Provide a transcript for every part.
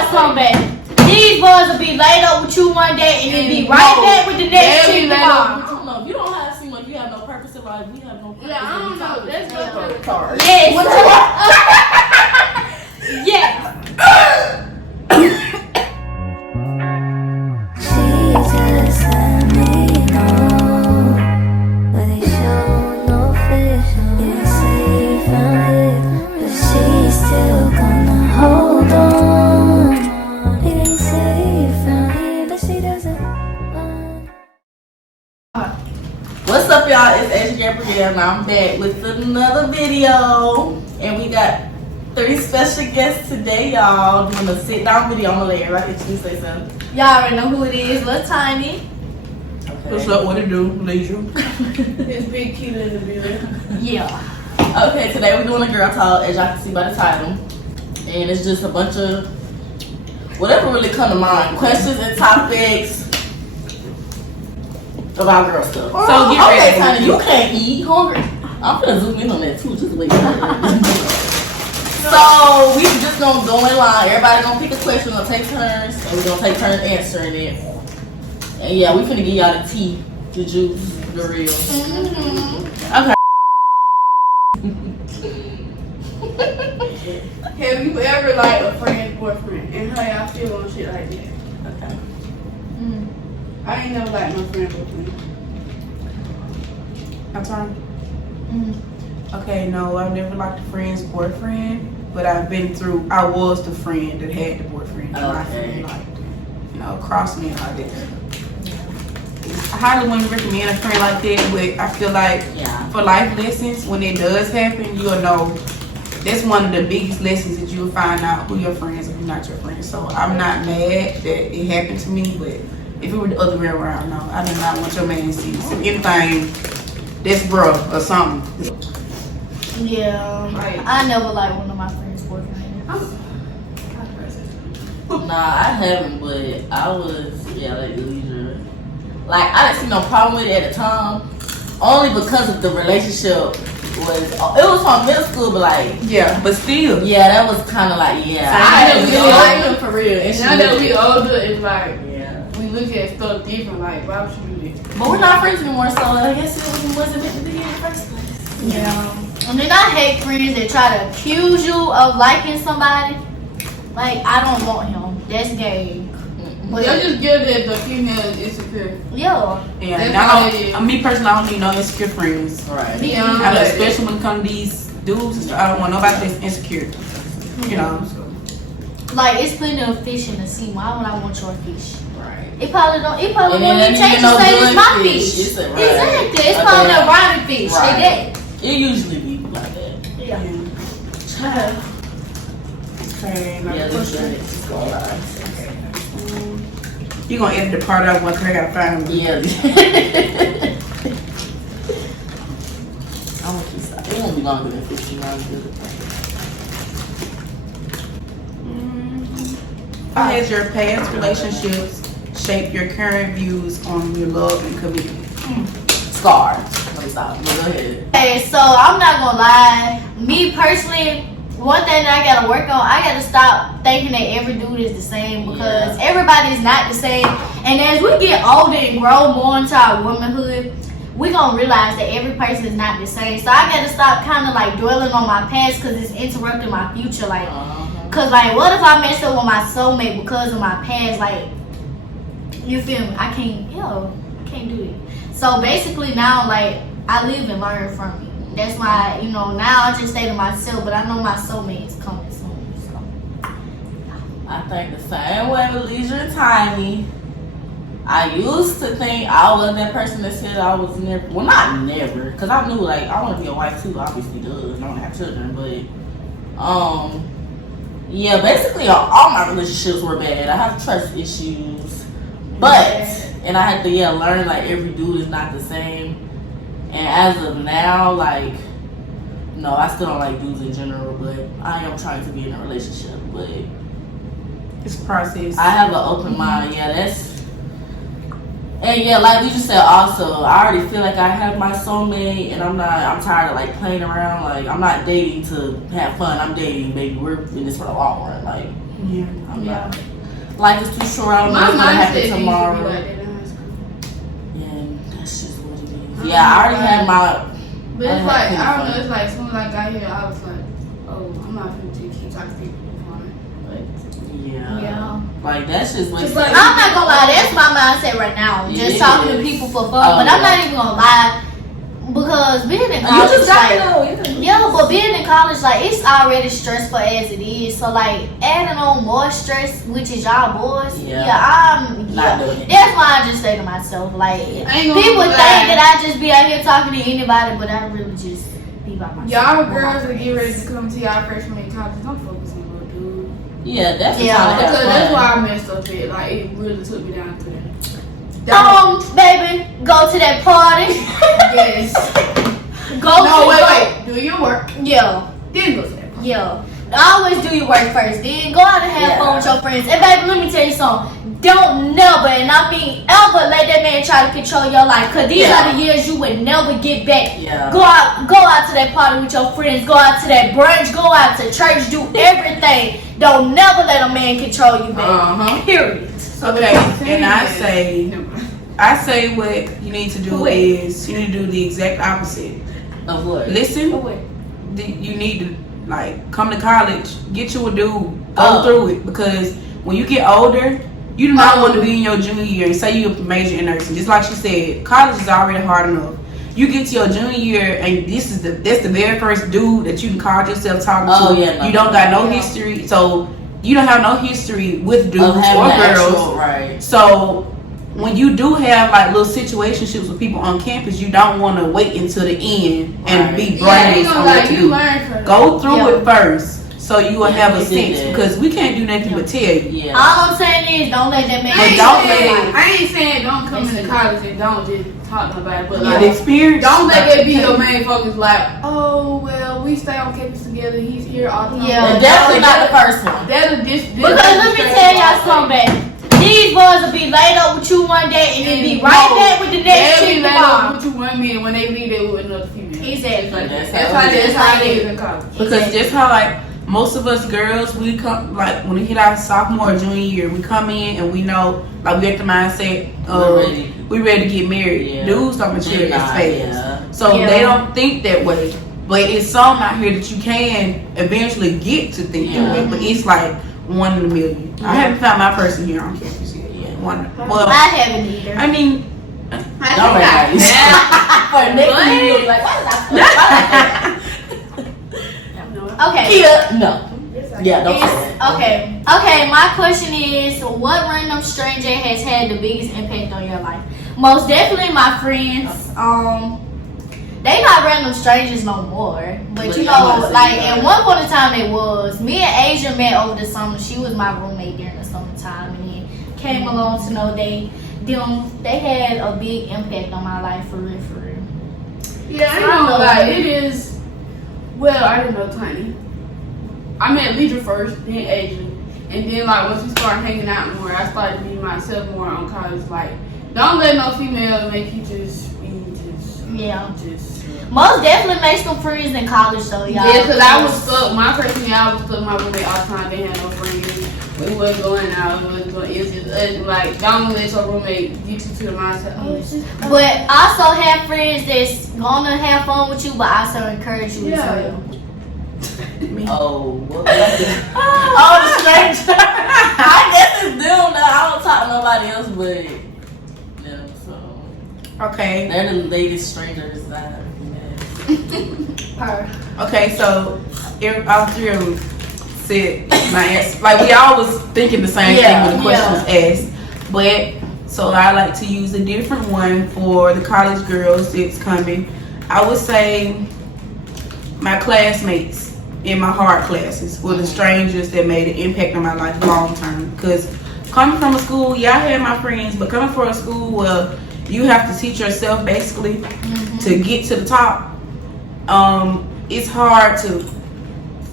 got something, baby. These boys will be laid up with you one day and then be right back with the next chick tomorrow. No, you don't have seem like you have no purpose in life. We have no purpose. Yeah, I don't know. That's my favorite part. Yes. Yes. What's up, y'all? It's Asia Gabrielle, and I'm back with another video. And we got 3 special guests today, y'all. Doing a sit-down video. I'm gonna let everybody get you to say something. Y'all already know who it is. Lil Tiny. Okay. What's up? What it do, Leisure? It's Big Keita in the building. Yeah. Okay, today we're doing a girl talk, as y'all can see by the title. And it's just a bunch of whatever really come to mind. Questions and topics about girl stuff. So get ready. Okay, Tiny, you can't eat. Hungry. I'm gonna zoom in on that too. Just wait. So we just gonna go in line. Everybody gonna pick a question. We're gonna take turns, and we're gonna take turns answering it. And yeah, we finna give y'all the tea, the juice, the real. Okay. Have you ever liked a friend's boyfriend? And how y'all feel on shit like that? Okay. I ain't never liked my friend's boyfriend. I'm sorry. Okay, no, I've never liked a friend's boyfriend, but I was the friend that had the boyfriend. And my friend liked it. Cross me and all that. I highly wouldn't recommend a friend like that, but I feel like for life lessons, when it does happen, you'll know. That's one of the biggest lessons that you'll find out who your friends and who not your friends. So I'm not mad that it happened to me, but if it were the other way around, no, I do not want your man to see. So anything, that's bro or something. Yeah. Right. I never liked one of my friends' boyfriends. Nah, I haven't, but I was like leisure. Like I didn't see no problem with it at the time, only because of the relationship. It was from middle school, but like but still, that was kind of like I I know we didn't older. like him for real. And she Now that looked we at- older, it's like we look at stuff different. Like, why would you do this? but we're not friends anymore, so I guess it wasn't meant to be in the first place. Yeah. And then I hate friends that try to accuse you of liking somebody. Like, I don't want him. That's gay. But y'all just give that the female is insecure. Yeah. and That's how it is. me personally, I don't need no insecure friends. Right. Yeah, I know, especially when it comes to these dudes and stuff, I don't want nobody that's insecure. You know. So. Like, it's plenty of fish in the sea. Why would I want your fish? Right. It probably don't. It probably And won't then even take no to say it's good my fish. fish. It's a- right. Exactly. It's Okay. probably a rhyming fish. Right. Right. It usually be like that. Yeah. Okay, Yeah, another that's question. right. It's going on. You gonna edit the part out once I gotta find them. Yeah. I won't keep stopping. It won't be longer than 15 rounds. How has your past relationships shaped your current views on your love and commitment? Scarred. Let me stop. Go ahead. Okay, so I'm not gonna lie. Me personally, one thing that I gotta work on, I gotta stop thinking that every dude is the same because everybody is not the same. And as we get older and grow more into our womanhood, we gonna realize that every person is not the same. So I gotta stop kind of like dwelling on my past because it's interrupting my future. Like, cause like, what if I messed up with my soulmate because of my past? Like, you feel me? I can't do it. So basically now, like, I live and learn from it. That's why, now I just stay to myself, but I know my soulmate is coming soon. So I think the same way with Leisure and Tiny. I used to think I was that person that said I was never, well, not never, because I knew, like, I want to be a wife too, obviously, does, and I want to have children, but, basically all my relationships were bad. I have trust issues, but, and I had to, learn, like, every dude is not the same, and as of now, like, no, I still don't like dudes in general, but I am trying to be in a relationship, but It's a process. I have an open mind, and like we just said also, I already feel like I have my soulmate and I'm tired of like playing around. Like I'm not dating to have fun, I'm dating, baby. We're in this for the long run. Like Yeah. I'm not. Life is too short. I don't know My what's gonna mindset happen used to be tomorrow. like that in high school. Yeah, that's just what it is. Yeah, I already had my. But it's like, I don't know, fun. it's like, as soon as I got here, I was like, oh, I'm not going to keep talking to people. Yeah. Like, that's just like. Like, I'm not gonna lie, that's my mindset right now. Just talking to people for fun. But I'm not even gonna lie, because being in You college, just got like, to know. yeah, but being in college, like, it's already stressful as it is. So, like, adding on more stress, which is y'all boys, Not doing it. That's why I just say to myself, like, people think that I just be out here talking to anybody, but I really just be by myself. y'all girls are getting ready to come to y'all freshman year college. Don't focus on little dude. Yeah, that's the Yeah. time. Because that's why I messed up it. Like, it really took me down to that. Baby, go to that party. Yes. Go No, to wait. Do your work. Yeah. Then go to that party. Yeah. Always do your work first. Then go out and have fun with your friends. And baby, let me tell you something. Don't never, and I mean ever, let that man try to control your life. Cause these are the years you would never get back. Yeah. Go out to that party with your friends. Go out to that brunch. Go out to church. Do everything. Don't never let a man control you, baby. Period. Okay, and I say what you need to do is you need to do the exact opposite. Of what? Listen, you need to like come to college, get you a dude, go through it, because when you get older, you do not want to be in your junior year and say you major in nursing. Just like she said, college is already hard enough. You get to your junior year and that's the very first dude that you can call yourself talking to. Yeah, you don't got no history, so you don't have no history with dudes or girls. Right. So when you do have like little situationships with people on campus, you don't want to wait until the end and be brainless on what to do. Go through it first. So you will have a sense, because we can't do nothing but tell you. Yeah. All I'm saying is don't let that man. I ain't saying don't come into college and don't just talk about it, but like the experience. Don't let that be your main focus. Like, oh well, we stay on campus together. He's here all the time. Yeah, and definitely not the first one. Because let me tell y'all something, baby. These boys will be laid up with you one day and then be right back with the next chick tomorrow. They'll be laid up with you 1 minute when they leave there with another female. Exactly. That's how it is in college. Because just how like most of us girls, we come like when we hit our sophomore or junior year, we come in and we know like we at the mindset we ready to get married. Yeah. Dudes don't mature as fast, Yeah. so they don't think that way. But it's some out here that you can eventually get to think that way. But it's like 1 in a million. I haven't found my person here on campus yet. Yeah. Well, I haven't either. I mean, For next year, you'll be like, why did I Okay. No. Yeah, don't say that. Okay, my question is, what random stranger has had the biggest impact on your life? Most definitely my friends. They not random strangers no more. But you know, like at one point in time they was. Me and Asia met over the summer. She was my roommate during the summertime, and then came along to know they had a big impact on my life for real. Yeah, I ain't gonna lie, it is. Well, I didn't know Tiny. I met Leisure first, then Asia, and then like once we started hanging out more, I started meeting myself more on college. Like, don't let no female make you just be Most definitely make some friends in college though, y'all. Yeah, because I was stuck. My freshman year, I was stuck with my roommate all the time. They had no friends. We wasn't going out. It was just us. Like, don't let your roommate get you to the mindset. Oh, it's just. But also have friends that's gonna have fun with you, but also encourage you as well. Oh, what the stranger. I guess it's them that I don't talk to nobody else but them. So okay. They're the latest strangers that Okay, so all three of them said my answer. Like we all was thinking the same thing when the question was asked. But so I like to use a different one for the college girls that's coming. I would say my classmates in my hard classes were the strangers that made an impact on my life long term. Because coming from a school, I had my friends, but coming from a school where you have to teach yourself basically to get to the top, it's hard to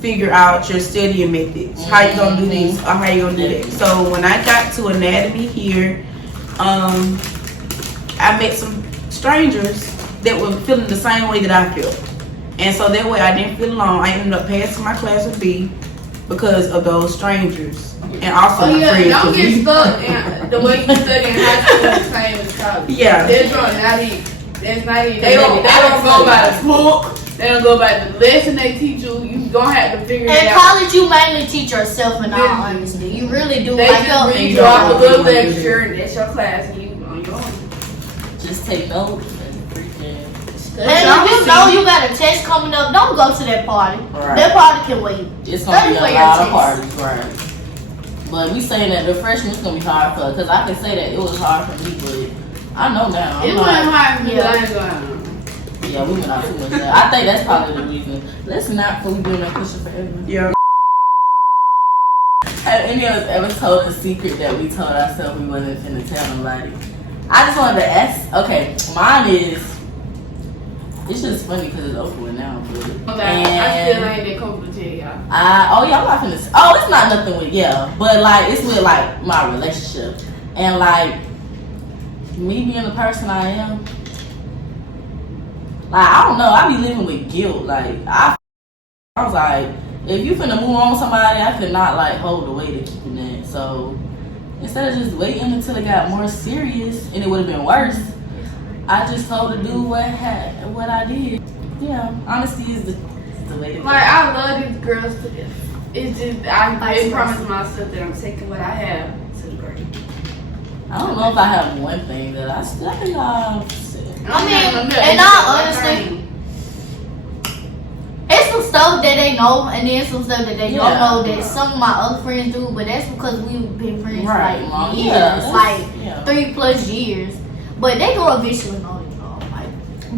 figure out your studying methods. How you gonna do this or how you gonna do that. So when I got to anatomy here, I met some strangers that were feeling the same way that I felt. And so that way I didn't feel alone. I ended up passing my class with B because of those strangers. and also Oh my yeah, friends. don't get we- stuck in the way you study in high school is the same as college. Yeah. That's not even. That's not even. They don't go by the book. They don't go by the lesson they teach you. You gonna have to figure it In out. college, you mainly teach yourself, and all Yeah. honesty, you really do. They Like, just read They you off a don't. little lecture, and that's your class, and you on your own. Just take notes and freaking. and if you know you got a test coming up, don't go to that party. Right. That party can wait. It's gonna be Study for a your lot of test. parties, right? But we saying that the freshman is gonna be hard for us, because I can say that it was hard for me, but I know now. It I'm wasn't like, hard for me, Yeah. but I ain't going. yeah, we went out too much. Now. I think that's probably the reason. Let's not fully doing that pushing forever. Yeah. Have any of us ever told a secret that we told ourselves we wasn't finna tell nobody? I just wanted to ask. Okay, mine is. It's just funny because it's over with now, but. Okay, I still ain't that comfortable to tell y'all. I'm not finna. It's not nothing with but like it's with like my relationship and like me being the person I am. Like I don't know, I be living with guilt. Like I was like, if you finna move on with somebody, I could not like hold the weight of keeping that. So instead of just waiting until it got more serious and it would have been worse, I just told the dude what I did. Yeah, honesty is the way to go. Like I love these girls to death. It's just I been promising myself that I'm taking what I have to the grave. I don't know if I have one thing that I think I've said. I mean, and honestly, it's some stuff that they know, and then some stuff that they don't know that some of my other friends do, but that's because we've been friends Right, like long years, years. like Yeah. 3+ years. But they go eventually know, like.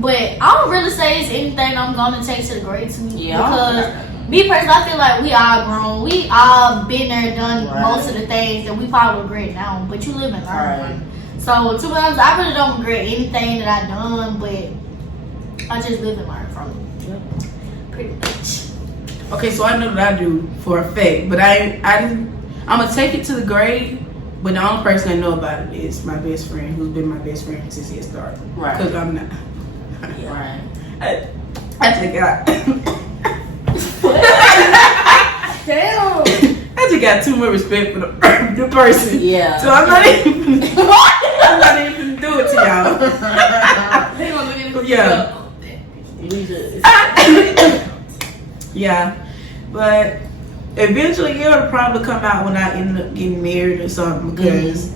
But I don't really say it's anything I'm gonna take to the grave to me because me personally, I feel like we all grown, we all been there, done most of the things that we probably regret now. But you live and learn. Right. So to be honest, I really don't regret anything that I done, but I just live and learn from it. Yep. Pretty much. Okay, so I know that I do for a fact, but I'm gonna take it to the grave. But the only person I know about it is my best friend, who's been my best friend since it started. Right. Because I'm not. Right. I think Damn. I just got too much respect for the person. Yeah. So I'm not even. I'm not even gonna do it to y'all. They gonna look at this. Yeah. Yeah, but eventually it'll probably come out when I end up getting married or something because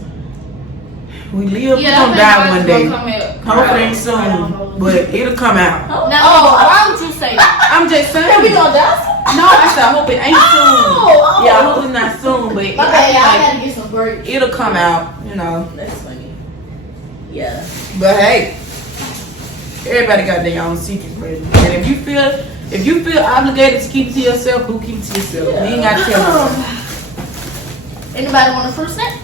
we live, we gonna die one day. Hopefully ain't soon, but it'll come out. Now, why would you say that? I'm just saying. We gonna die? No, I said I hope it ain't soon. Oh. Yeah, I hope it's not soon, but Okay, I gotta get some break. it'll come out, you know. That's funny. Yeah. But hey, everybody got their own secrets, baby. And if you feel obligated to keep it to yourself, who keep it to yourself? You ain't got to tell nobody. Anybody want a fruit snack?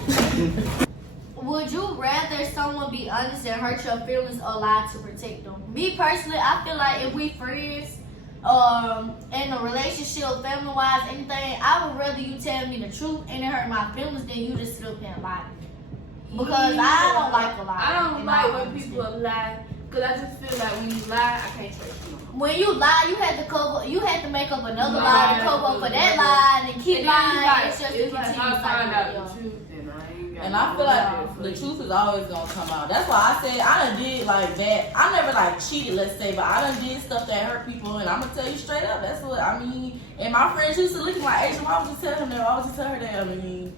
Would you rather someone be honest and hurt your feelings or lie to protect them? Me personally, I feel like if we friends, in a relationship, family wise, anything, I would rather you tell me the truth and it hurt my feelings than you just sit up there and lie. Because I don't like a lie. I don't like when people lie. Cause I just feel like when you lie, I can't trust you. When you lie, you had to make up another lie to cover up for that lie and then keep lying. It's just it's like continue I find out cycle. the truth, and I ain't got. And I feel like the truth is always gonna come out. That's why I said I done did like that. I never like cheated, let's say, but I done did stuff that hurt people, and I'm gonna tell you straight up. That's what I mean. And my friends used to look at my Asian, why would you tell them that? Why would you tell her that? I mean,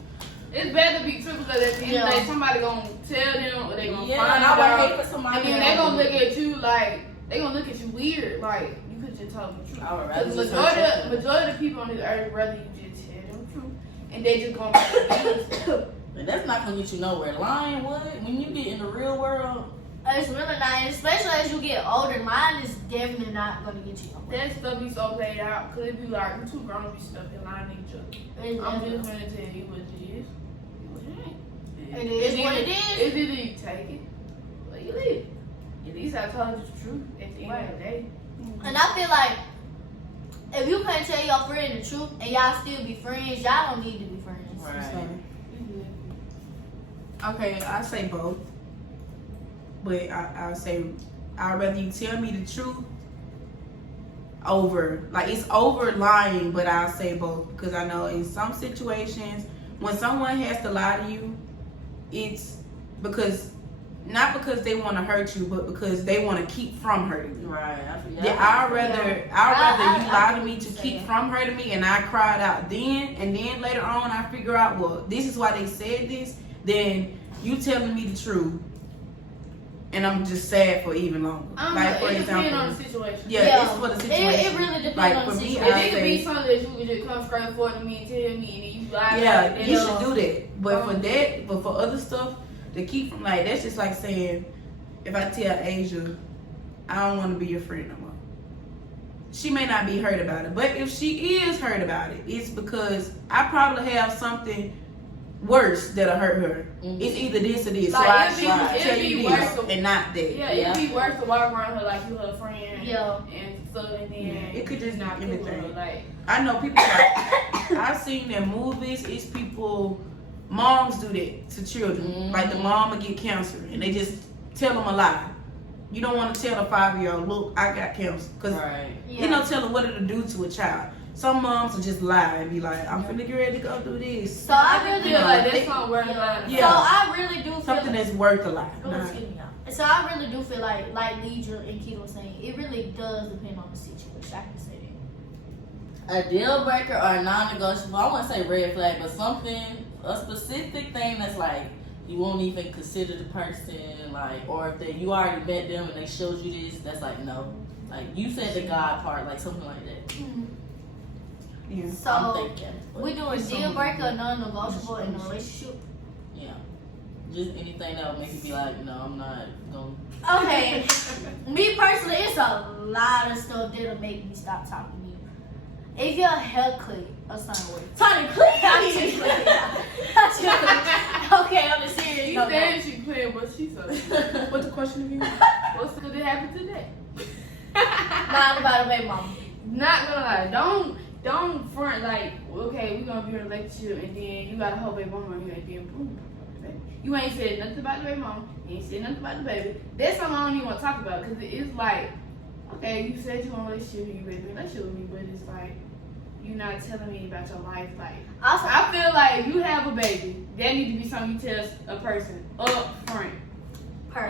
it's better to be true because at the end of the day, somebody gonna tell them or they gonna find and out. I would hate for somebody. And then they gonna look at you like they gonna look at you weird. Like you could just tell them the truth. I would rather Because just majority of people on this earth rather you just tell them the truth, and they just gonna. But that's not gonna get you nowhere. Lying, what? When you get in the real world, It's really not, especially as you get older. Mine is definitely not gonna get you nowhere. That stuff be so played out. Cause it be like we too grown to be stuck in line with each other. It's I'm definitely- just gonna tell you what it is. What it ain't. It is what it is. It's either you take it or you leave it. At least I told you the truth at the end of the day. And I feel like if you can't tell your friend the truth and y'all still be friends, y'all don't need to be friends. right? Okay, I say both, but I'll say I'd rather you tell me the truth over, like it's over lying, but I'll say both because I know in some situations when someone has to lie to you, it's because not because they want to hurt you, but because they want to keep from hurting you. Right. I'd rather you lie to me to keep that. from hurting me, and I cried out then, and then later on I figure out, well, this is why they said this. Then you telling me the truth, and I'm just sad for even longer. Like for it depends example, on the situation. yeah, it's for the situation. It really depends like, on for the me, situation. If it could be something that you could just come straight forward to me and tell me, and then you lie. Yeah, you should do that. But for other stuff, to keep from like that's just like saying, if I tell Asia, I don't want to be your friend no more. She may not be hurt about it, but if she is hurt about it, it's because I probably have something worse that'll hurt her. Mm-hmm. It's either this or this. Like, so I it'd should tell be you worse this to- and not that. Yeah, it'd be worse to walk around her like you her friend. Yeah. And so and then It could just be not cool with her, anything. like. I know people like I've seen in movies. It's people, moms do that to children. Mm-hmm. Like the mom will get cancer and they just tell them a lie. You don't want to tell a 5-year-old, look, I got cancer, because you don't tell them what it'll do to a child. Some moms will just lie and be like, I'm finna get ready to go do this. So I really feel like that's not worth it. Yeah. So I really do feel Something that's worth a lie. Oh, excuse me, y'all. So I really do feel like Leidra and Keto was saying, it really does depend on the situation. I can say that. A deal breaker or a non-negotiable, I wouldn't say red flag, but something, a specific thing that's like, you won't even consider the person, like, or if they, you already met them and they showed you this, that's like, no. Like, you said the God part, like, something like that. Yeah. I'm So thinking. we do a deal breaker or non-negotiable in a relationship. Yeah. Just anything that would make you be like, no, I'm not going Okay. Me personally, it's a lot of stuff that'll make me stop talking to you. If your hair cut or something way. Tony, please. Okay, on the serious You note. said she playing, but she so. What's the question again? What's going to happen today? Not about a baby mama. Not gonna lie, don't front like, okay, we gonna be in a relationship and then you got a whole baby mama here and then boom. You ain't said nothing about the baby mama, you ain't said nothing about the baby. That's something I don't even want to talk about because it's like, okay, you said you want a relationship with you, baby, relationship with me, but it's like, you're not telling me about your life. Like, Also, I feel like if you have a baby, that need to be something you tell a person up front.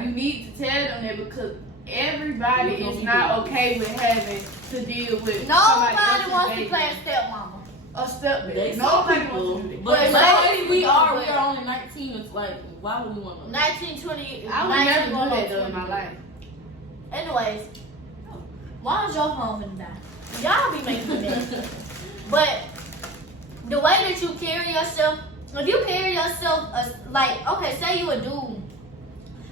You need to tell them that because everybody is not okay with having to deal with nobody somebody wants else's to play baby. a stepmama. A step They baby. some Nobody people, wants to do that. but But maybe we are only 19. It's like, why would we want to? 1920. I would never do that though in my life. Anyways, why is your phone gonna die? Y'all be making me mad. But the way that you carry yourself, if you carry yourself like, okay, say you a dude,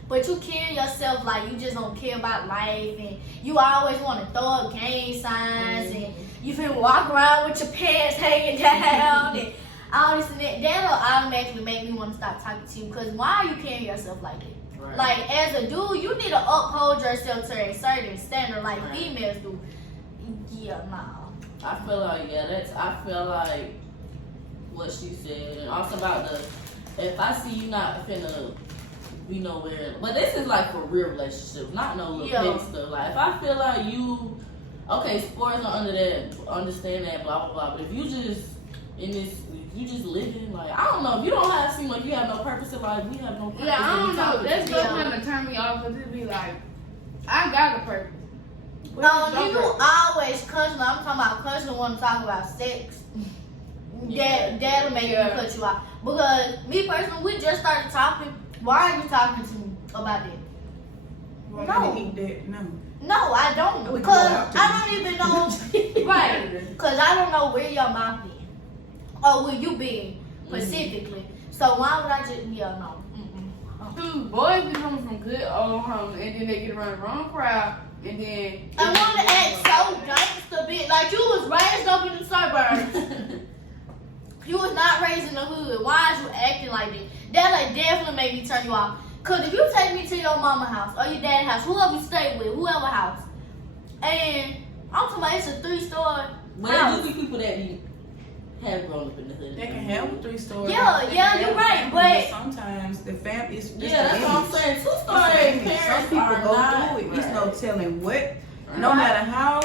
but you carry yourself like you just don't care about life and you always want to throw up gang signs and you finna walk around with your pants hanging down and all this and that, that'll automatically make me want to stop talking to you because why are you carrying yourself like that? Right. Like, as a dude, you need to uphold yourself to a certain standard like Right. females do. Yeah, nah. I feel like, I feel like what she said, and also about if I see you not finna be nowhere, but this is like for real relationships, not no little big stuff. Like, if I feel like you, okay, sports are under that, understand that, blah, blah, blah, but if you just, in this, you just living, like, I don't know, if you don't seem like you have no purpose in life, we have no purpose. Yeah, I don't know. That's Yeah. what's gonna turn me off because it be like, I got a purpose. What No, is your you purpose? always constantly, I'm talking about constantly want to talk about sex. That'll make me cut you out. Because me personally, we just started talking. Why are you talking to me about that? Why No. you eat that? No. No, I don't. We can Because go out I don't even know. Right. Because I don't know where your mouth is. Or where you been specifically. So why would I just, no. Dude, boys be coming from good old homes and then they get around the wrong crowd and then. I want to act so gangster, bitch. Like you was raised up in the suburbs. You was not raised in the hood. Why is you acting like this? That'll definitely make me turn you off. Cause if you take me to your mama house or your dad's house, whoever you stay with, whoever house, and I'm talking about it's a 3-story But house. there do be people that have grown up in the hood. They can have a 3-story. Yeah, you're right, but sometimes the family is just Yeah, that's what I'm saying. 2-story Some parents people are go not. through it. It's no Right. telling what. No matter how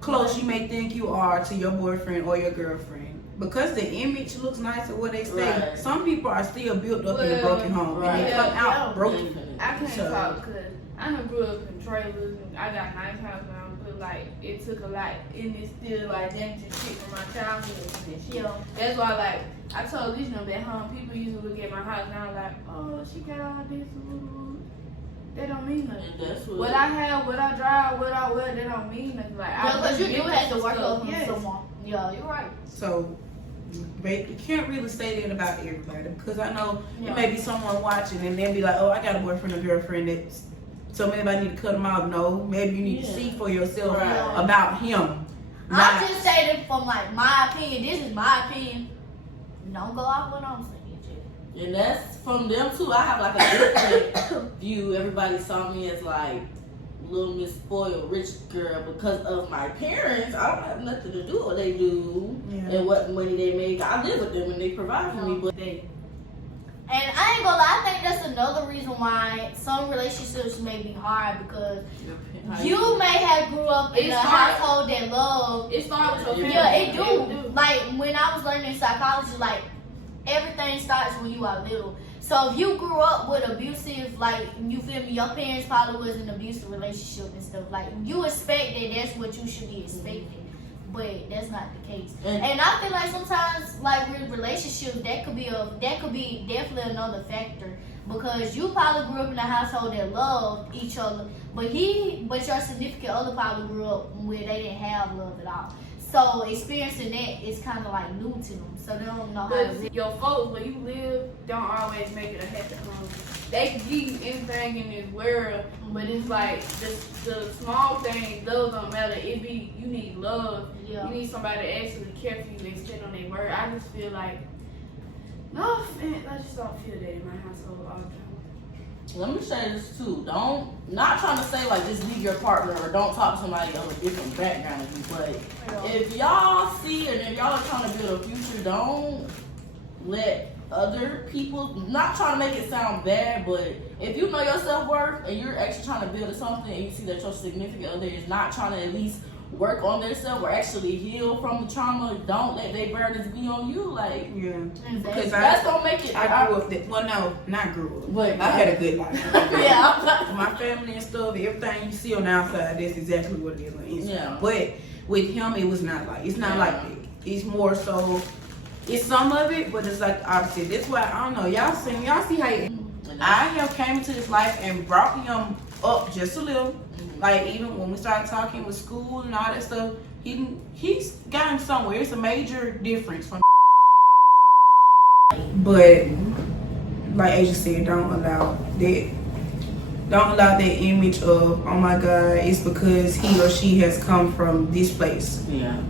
close you may think you are to your boyfriend or your girlfriend, because the image looks nice or what they say, Right. some people are still built up in a Well, broken home right. and they come out broken. I can't So- talk because I done grew up in trailers and I got a nice house now, but like it took a lot and it's still like damaging shit from my childhood and shit. Yeah. That's why like I told these them that people used to look at my house now like, oh, she got all this. That don't mean nothing. And that's What I have, what I drive, what I wear, that don't mean nothing. Like Yeah, because you do have to work stuff. on Yes. someone. Yeah, you're right. So you can't really say that about everybody because I know Yeah. it may be someone watching and they'll be like, oh, I got a boyfriend or girlfriend that's so maybe I need to cut them off. No, maybe you need to Yeah. see for yourself Right. about him. I'm Not- just saying from like my opinion. This is my opinion. Don't go off what I'm saying. Jay. And that's from them too. I have like a different view. Everybody saw me as like little Miss Spoiled rich girl because of my parents. I don't have nothing to do with what they do and what money they make. I live with them and they provide for me, but they. And I ain't gonna lie, I think that's another reason why some relationships may be hard because you may have grew up in It's a hard. household that love. It starts with your family. Yeah, it do. Like when I was learning psychology, like everything starts when you are little. So if you grew up with abusive, like you feel me, your parents probably was in an abusive relationship and stuff. Like you expect that that's what you should be expecting, but that's not the case. And I feel like sometimes, like with relationships, that could be definitely another factor because you probably grew up in a household that loved each other, but your significant other probably grew up where they didn't have love at all. So experiencing that is kind of like new to them, so they don't know how to live. But your folks where you live don't always make it a happy home. They can give you anything in this world, but it's like the small things, those don't matter. You need love. Yeah. You need somebody to actually care for you and stand on their word. I just feel like, no offense, I just don't feel that in my household all the time. Let me say this too. Not trying to say like just leave your partner or don't talk to somebody of a different background than you, but if y'all see and if y'all are trying to build a future, don't let other people, not trying to make it sound bad, but if you know your self-worth and you're actually trying to build something and you see that your significant other is not trying to at least work on themselves or actually heal from the trauma, don't let their burdens be on you. Like, Because that's gonna make it. I grew up not grew up. But I had a good life. Yeah. My family and stuff, everything you see on the outside, that's exactly what it is on the inside. Yeah. But with him, it was not like, it's not like that. It's more so, it's some of it, but it's like the opposite. That's why, I don't know, y'all see how I have came into this life and brought him up just a little. Like even when we started talking with school and all that stuff, he's gotten somewhere. It's a major difference from. But like Asia said, don't allow that image of, oh my God, it's because he or she has come from this place. Yeah.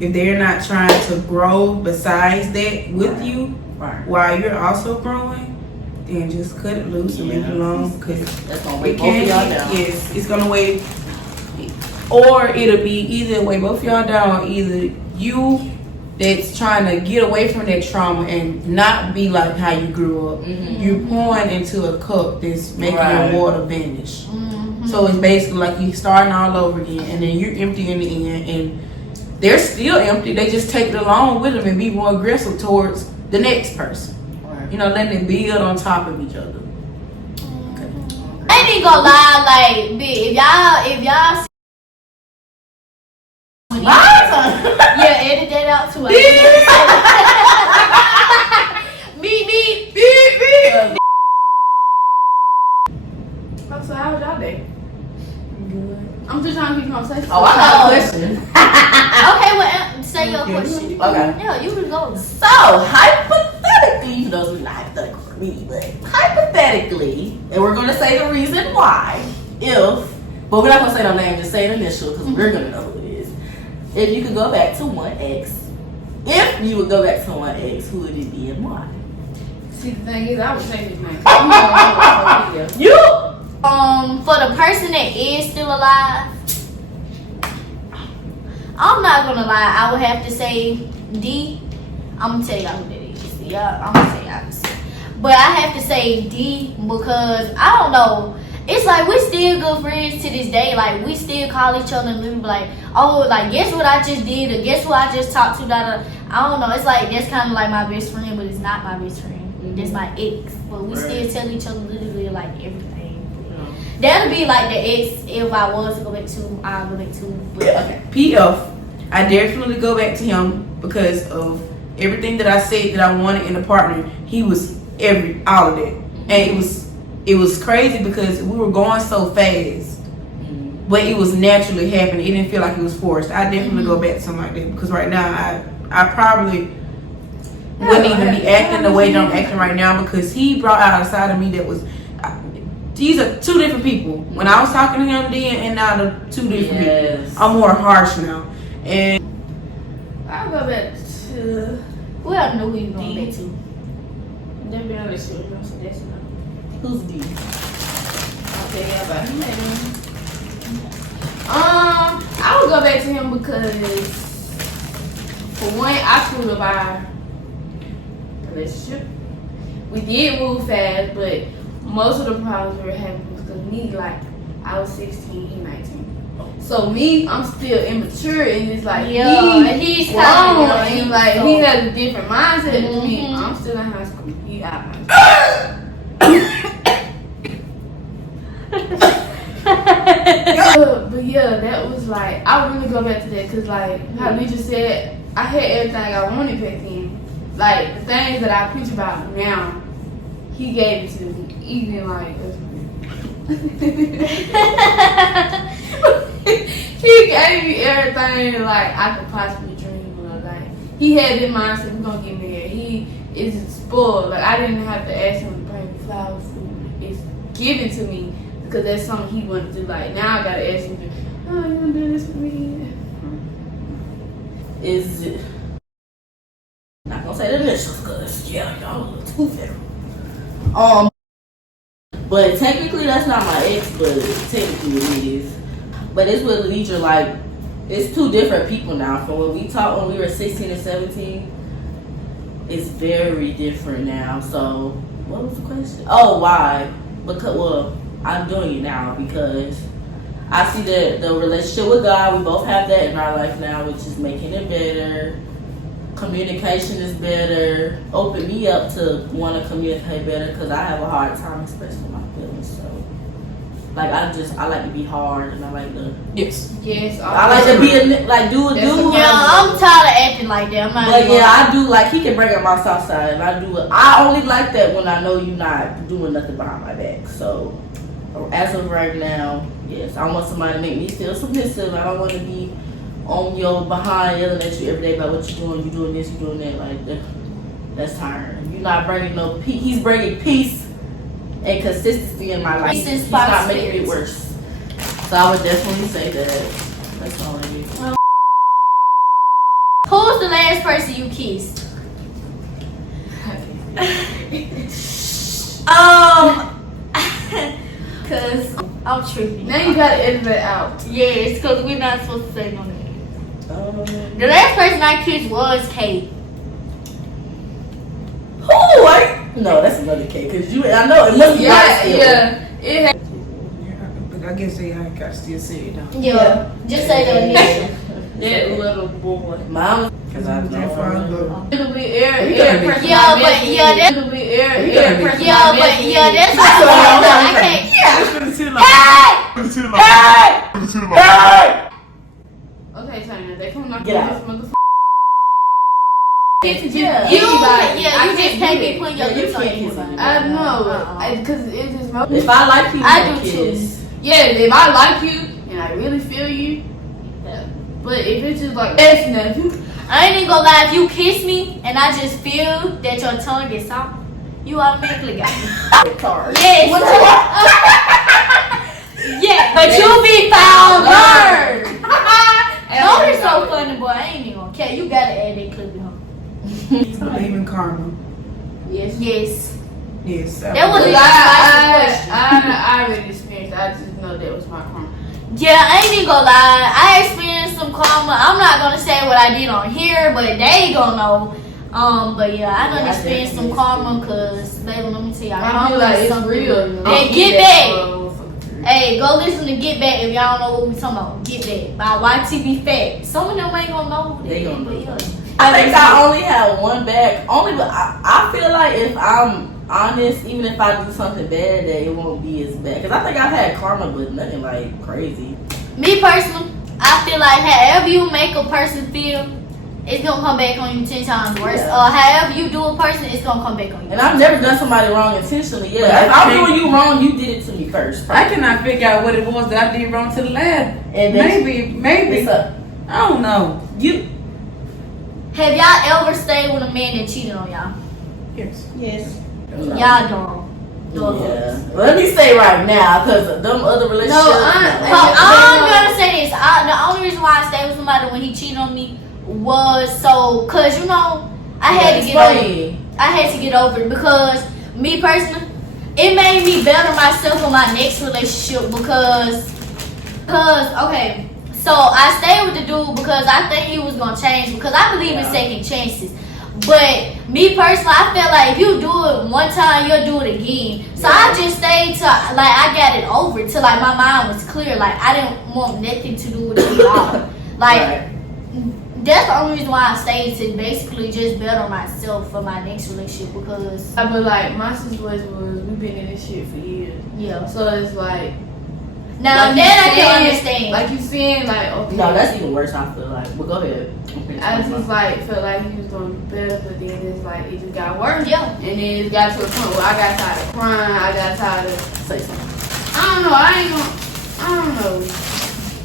If they're not trying to grow besides that with you, while you're also growing, then just cut it loose and leave it alone because that's gonna weigh both of y'all down. Yes, it's gonna weigh, or it'll be either weigh both of y'all down, or either you that's trying to get away from that trauma and not be like how you grew up. You're pouring into a cup that's making your water vanish. So it's basically like you starting all over again, and then you're empty in the end, and they're still empty. They just take it along with them and be more aggressive towards the next person. You know, letting it build on top of each other. I ain't gonna lie, like, if y'all yeah, edit that out too. Beep. So how was y'all day? Good. I'm just trying to keep conversation. Oh, I got a question. Okay, well, say your question. Okay. Yeah, you can go. So, hypothetically, for those who not hypothetical for me, but hypothetically, and we're going to say the reason why, but we're not going to say no name, just say an initial, because we're going to know who it is. If you could go back to one ex, if you would go back to one ex, who would it be and why? See, the thing is, I would change his name. You? For the person that is still alive, I'm not gonna lie, I would have to say D. I'm gonna tell y'all who that is. Yeah, I'm gonna say opposite. But I have to say D because I don't know. it's like we still good friends to this day. Like we still call each other and we be like, oh, like guess what I just did or guess who I just talked to. I don't know. It's like that's kind of like my best friend, but it's not my best friend. That's my ex. But we still tell each other literally like everything. That'll be like the ex if I was to go back to. I'll go back to. But okay. PF, I definitely go back to him because of everything that I said that I wanted in a partner. He was all of that, and it was crazy because we were going so fast, but it was naturally happening. It didn't feel like it was forced. I definitely go back to something like that because right now I probably wouldn't even be acting the way that I'm acting right now because he brought out a side of me that was. These are two different people. When I was talking to him then and now the two different people. I'm more harsh now. And I'll go back to. We already know who you going back to. Never been on this shit, so that's enough. Who's D? Okay, yeah, but I would go back to him because for one, I screwed up our relationship. We did move fast, but most of the problems we were having was because me, like, I was 16, he 19. So me, I'm still immature, and it's like he's grown, kind and like he has a different mindset than me. I'm still in high school. He out of high school. But yeah, that was like I would really go back to that because like how we just said, I had everything I wanted back then. Like the things that I preach about now, he gave it to me. Even like. He gave me everything like I could possibly dream of. Like he had in mind said we're gonna get married. He is spoiled. Like I didn't have to ask him to bring me flowers, food. It's given to me because that's something he wanted to do. Like now I gotta ask him, oh, you wanna do this for me? Is it? Not gonna say the initials because y'all look too federal. But technically that's not my ex, but technically it is. But it's with Leisure, like, it's two different people now. From when we talked when we were 16 and 17, it's very different now. So, what was the question? Oh, why? Because, well, I'm doing it now because I see that the relationship with God, we both have that in our life now, which is making it better. Communication is better. Open me up to want to communicate better because I have a hard time expressing my feelings. So, like I like to be hard and I like to Yes. I like to be do. Yeah, I'm tired of acting like that. But yeah, I do like he can bring up my soft side and I do it. I only like that when I know you're not doing nothing behind my back. So, as of right now, yes, I want somebody to make me feel submissive. I don't want to be on your behind yelling at you every day about what you're doing. You doing this, you doing that. Like that's tiring. You're not bringing no peace. He's bringing peace and consistency in my life. He's not making it worse. So I would definitely say that. That's all I need. Who's the last person you kissed? Cause I'm tripping. Now you gotta edit it out. Yes, cause we're not supposed to say no name. The last person I kissed was Kate. Who? No, that's another K. Cause I know it must be Yeah. but I guess I gotta still say it though. Yeah. Just say the initial. That little boy. Mom. Cause I was there for a little. It'll be every person. That's It'll be every person. that's what I can't. Okay, Tanya, they come knock Get on out. this motherfucker. You just can't be putting your lips on anybody. I know, because it just. If I like you, I do kiss. Yeah, if I like you and I really feel you. But if it's just like that's nothing. I ain't even gonna lie, if you kiss me and I just feel that your tongue is soft, you automatically got me. Yes. Yeah, but you be foul bird. No, it's so funny, boy. I ain't even gonna care. You gotta add that clip in home. I believe in karma. Yes. Yes. Yes. That was I already experienced. I just know that was my karma. Yeah, I ain't even gonna lie. I experienced some karma. I'm not gonna say what I did on here, but they gonna know. But yeah, I done experienced some karma, cause baby, let me tell you, I feel like it's real. They get back. Hey, go listen to Get Back if y'all don't know what we talking about. Get Back by YTV Fat. Some of them ain't gonna know who They they gonna is, know. but yeah. I think I only had one bag. But I feel like if I'm honest, even if I do something bad, that it won't be as bad. Cause I think I've had karma, but nothing like crazy. Me personally, I feel like however you make a person feel, it's gonna come back on you 10 times worse. Yeah. Or however you do a person, it's gonna come back on you. And I've never done somebody wrong intentionally. But Yeah, if I I'm think- doing you wrong, you did it to me first. I cannot figure out what it was that I did wrong to the lad. And then Maybe. it's a, I don't know. Have y'all ever stayed with a man that cheated on y'all? Yes. Y'all don't. Yeah. Let me say right now, cause them other relationships. I'm gonna say this. The only reason why I stayed with somebody when he cheated on me was cause you know I had to get over it. I had to get over it because me personally, it made me better myself for my next relationship because okay. So I stayed with the dude because I think he was gonna change because I believe in second chances. But me personally, I felt like if you do it one time, you'll do it again. So I just stayed till like I got it over till like my mind was clear. Like I didn't want nothing to do with it at all. Like that's the only reason why I stayed to basically just better myself for my next relationship because But like my situation was we've been in this shit for years. yeah. So it's like Now like that I you can saying- understand. Like you saying like okay. No, that's even worse. I feel like. But go ahead. I just like felt like he was doing better, but then it's like it just got worse. Yeah. And then it got to a point where I got tired of crying. I got tired of Say something. I don't know. I don't know.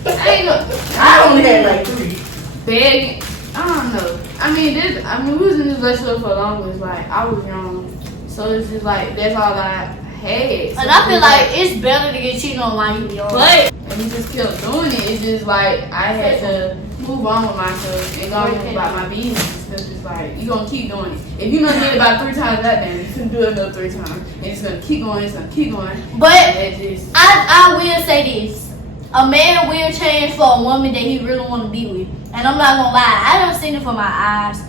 I only had like 3. Begging. I don't know. I mean, we was in this relationship for long. It's like I was young, so it's just like that's all I had. So And I feel it's like it's better to get cheated on while you young. but and he just kept doing it. It's just like I had to move on with myself and go on about my business. Because it's like you gonna keep doing it. If you done did it about 3 times that day, you can do it another 3 times, and it's gonna keep going. It's gonna keep going. But And it just I will say this. A man will change for a woman that he really want to be with. And I'm not gonna lie, I don't seen it for my eyes.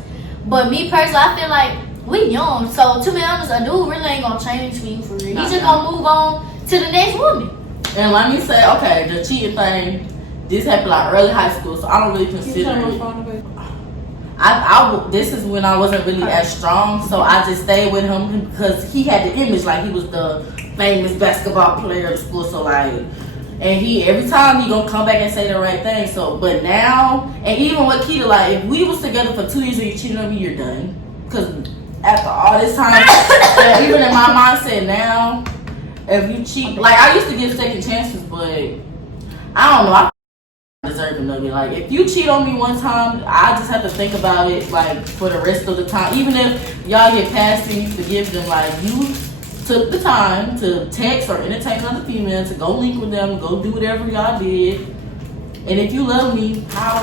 But me personally, I feel like we young. So to be honest, a dude really ain't gonna change for you for real. He's just gonna move on to the next woman. And let me say, okay, the cheating thing, this happened like early high school, so I don't really consider it. This is when I wasn't really as strong, so I just stayed with him because he had the image like he was the famous basketball player of the school. So like, and he every time he gonna come back and say the right thing. So, but now, and even with Keita, like if we was together for 2 years and you cheated on me, you're done. Cause after all this time, and even in my mindset now, if you cheat, like I used to give second chances, but I don't know. I deserving of it. Like if you cheat on me one time, I just have to think about it like for the rest of the time. Even if y'all get past it, you forgive them. Like you took the time to text or entertain another female, to go link with them, go do whatever y'all did. And if you love me, how?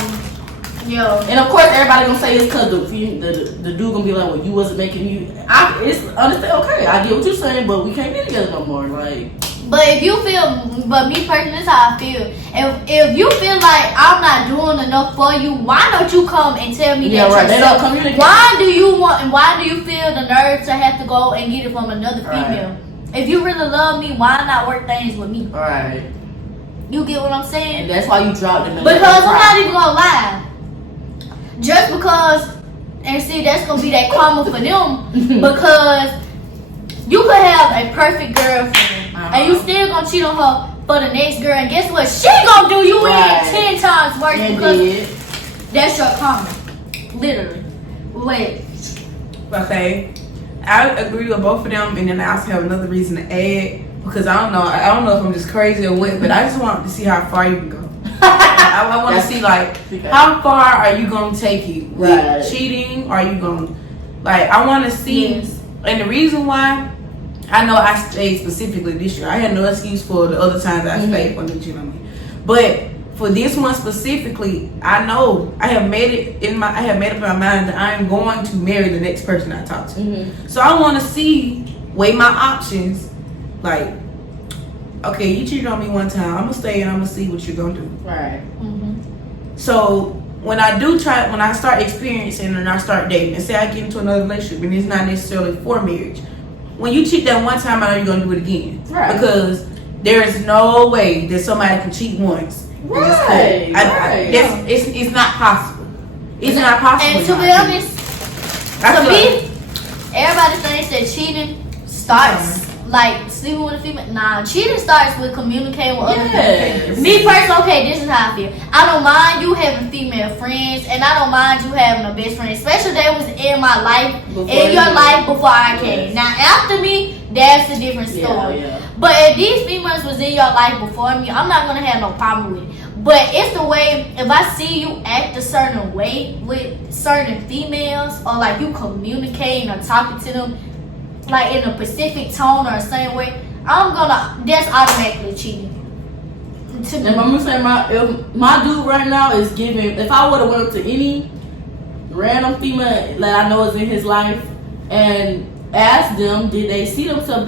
Yeah. And of course, everybody gonna say it's because the dude gonna be like, well, you wasn't making you. It's understand. Okay, I get what you're saying, but we can't be together no more. Like. But if you feel, but me personally, this is how I feel. If you feel like I'm not doing enough for you, why don't you come and tell me that Right. They yourself? don't communicate. Why do you want and why do you feel the nerve to have to go and get it from another female? If you really love me, why not work things with me? Right. You get what I'm saying? And that's why you dropped the number. Because I'm not even gonna lie. Just because, and see, that's gonna be that karma for them. Because you could have a perfect girlfriend, and you still gonna cheat on her for the next girl, and guess what? She gonna do you in 10 times worse because that's your karma. Literally. Wait. Okay, I agree with both of them, and then I also have another reason to add because I don't know if I'm just crazy or what, but I just want to see how far you can go. I want to see like how far are you gonna take it? With cheating? Are you gonna I want to see, and the reason why I know I stayed specifically this year. I had no excuse for the other times I stayed for cheating on me, but for this one specifically, I know I have made up in my mind that I am going to marry the next person I talk to. So I want to weigh my options. Like, okay, you cheated on me one time. I'm gonna stay and I'm gonna see what you're gonna do. Right. So when I start experiencing and I start dating, and say I get into another relationship, and it's not necessarily for marriage. When you cheat that one time, I know you're gonna do it again. Right. Because There is no way that somebody can cheat once. And just quit. It's not possible. It's not possible. And to be honest, to me, everybody thinks that cheating starts like sleeping with a female. Nah, cheating starts with communicating with other people. Me personally, okay, this is how I feel. I don't mind you having female friends, and I don't mind you having a best friend, especially they was in my life, life before I came. Now after me, that's a different story. But if these females was in your life before me, I'm not gonna have no problem with it. But it's the way, if I see you act a certain way with certain females, or like you communicating or talking to them like in a specific tone or a same way, that's automatically cheating. And I'm gonna say if my dude right now is giving, if I would have went up to any random female that I know is in his life and asked them, did they see themselves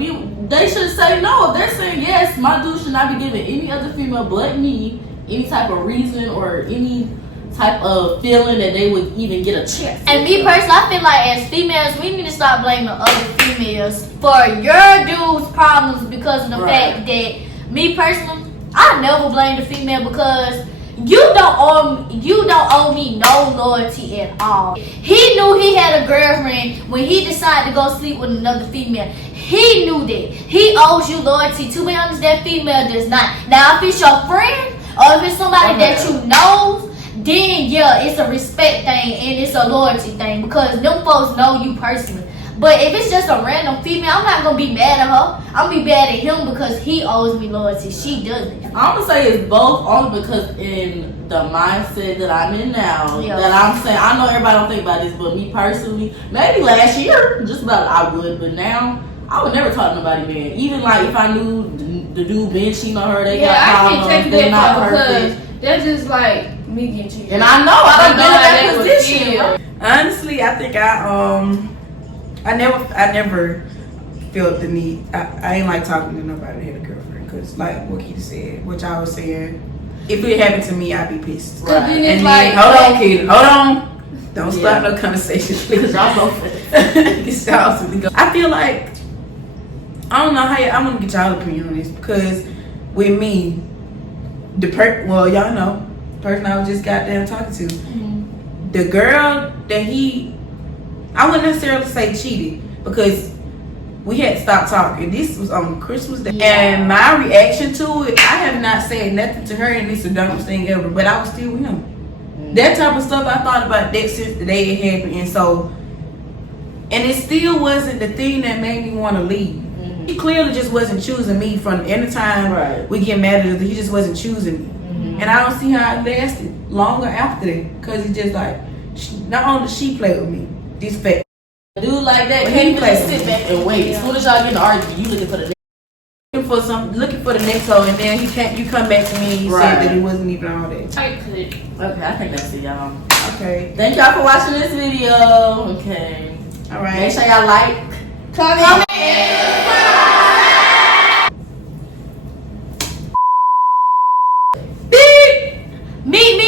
they should say no. If they're saying yes, my dude should not be giving any other female but me any type of reason or any type of feeling that they would even get a chance. And me personally, I feel like as females, we need to stop blaming other females for your dude's problems because of the fact that me personally, I never blame the female because you don't owe me no loyalty at all. He knew he had a girlfriend when he decided to go sleep with another female. He knew that. He owes you loyalty. To be honest, that female does not. Now, if it's your friend or if it's somebody that you know, then yeah, it's a respect thing and it's a loyalty thing because them folks know you personally. But if it's just a random female, I'm not gonna be mad at her. I'm gonna be mad at him because he owes me loyalty. She doesn't. I'm gonna say it's both, only because in the mindset that I'm in now, that I'm saying, I know everybody don't think about this, but me personally, maybe last year, just about I would, but now I would never talk to nobody, man. Even like if I knew the dude been cheating on her, they got problems, they not perfect. Because that's just like me getting cheated. And I know I done been in that position. Honestly, I think I never felt the need. I ain't like talking to nobody that had a girlfriend because, like what Keita said, which I was saying, if it happened to me, I'd be pissed. Right. And then, like, hold on, Keita, hold on. Don't start no conversation, please. Y'all both. I feel like I don't know how. I'm gonna get y'all opinion on this because with me, y'all know, the person I was just goddamn talking to, the girl that I wouldn't necessarily say cheated because we had to stop talking. This was on Christmas Day. And my reaction to it, I have not said nothing to her and it's the dumbest thing ever, but I was still with him. That type of stuff, I thought about that since the day it happened. And it still wasn't the thing that made me want to leave. He clearly just wasn't choosing me from any time we get mad at each other. He just wasn't choosing me. And I don't see how it lasted longer after that because it's just like, not only does she play with me, this fact. A dude like that can't even just sit back and wait. As soon as y'all get in an argument, you looking for the next. Looking for the next hole, and then you come back to me and you said that it wasn't even all that. Okay, I think that's it, y'all. Okay. Thank y'all for watching this video. Okay. All right. Make sure y'all like, comment. Meet me